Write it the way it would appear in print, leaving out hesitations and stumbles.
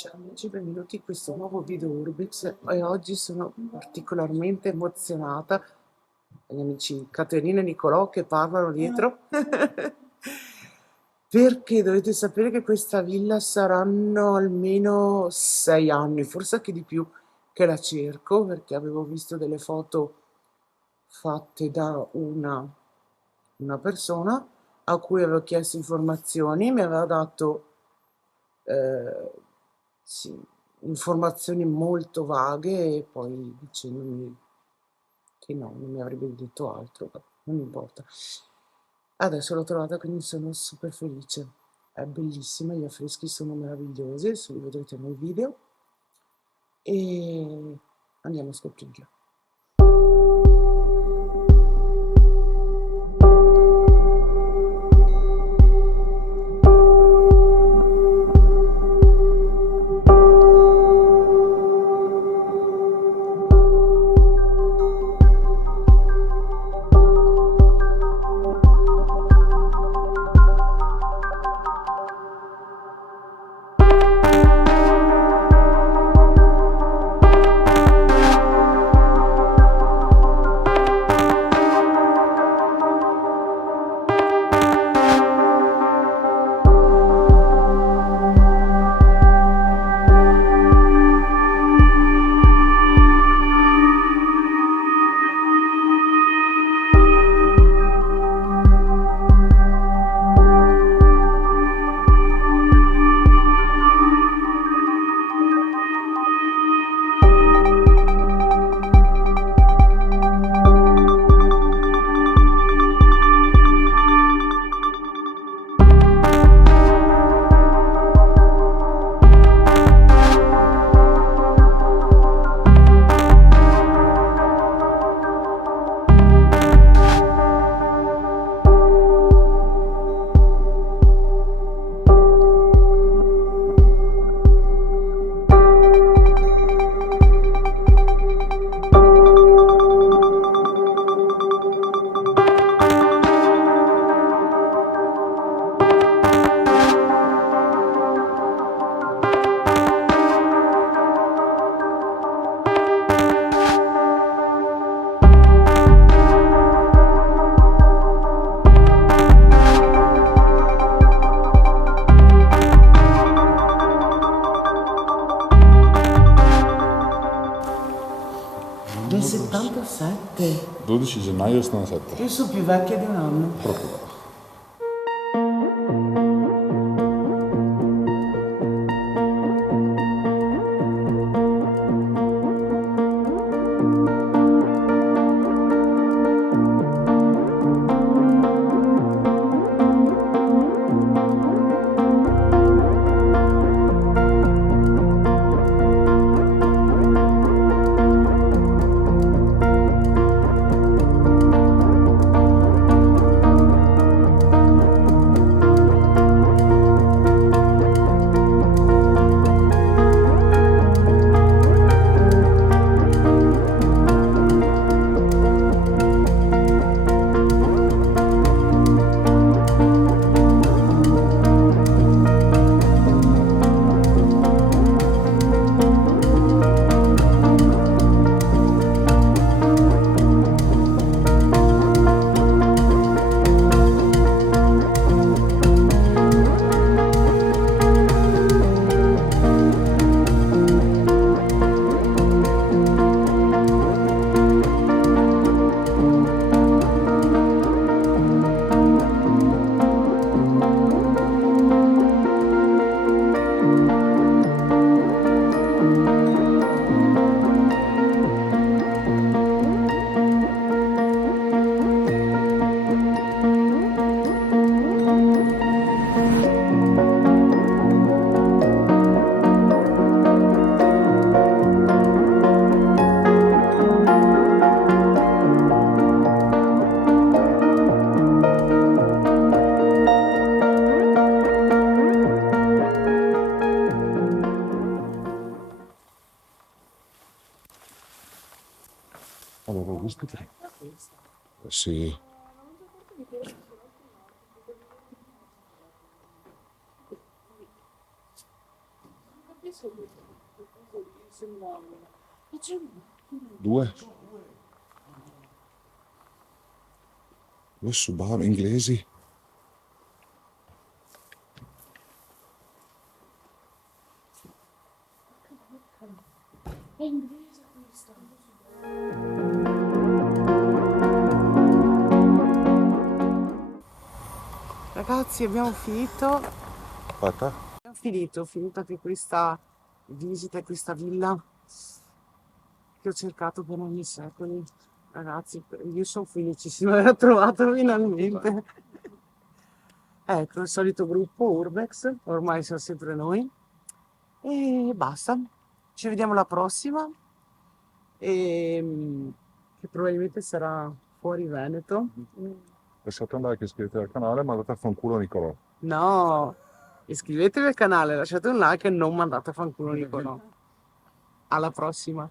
Ciao amici, benvenuti in questo nuovo video Urbex e oggi sono particolarmente emozionata. Gli amici Caterina e Nicolò che parlano dietro perché dovete sapere che questa villa saranno almeno 6 anni, forse anche di più, che la cerco perché avevo visto delle foto fatte da una persona a cui avevo chiesto informazioni, mi aveva dato eh, sì, informazioni molto vaghe e poi dicendomi che no, non mi avrebbe detto altro, vabbè, non importa. Adesso l'ho trovata, quindi sono super felice. È bellissima, gli affreschi sono meravigliosi, adesso li vedrete nel video e andiamo a scoprirla. Del 77. 12 gennaio 77. Io sono più vecchia di un anno. Proprio. Allora, ho visto che... Sì. Due? Due Subaru inglesi? È inglese questa. Ragazzi, abbiamo finito. Aspetta. Ho finito anche questa visita, questa villa che ho cercato per ogni secoli. Ragazzi, io sono felicissima di aver trovato finalmente. Ecco, il solito gruppo Urbex, ormai siamo sempre noi. E basta. Ci vediamo alla prossima. Che probabilmente sarà fuori Veneto. Lasciate andare che iscrivetevi al canale, mandate a fanculo Nicolò. No, iscrivetevi al canale, lasciate un like e non mandate a fanculo Nicolò. Alla prossima.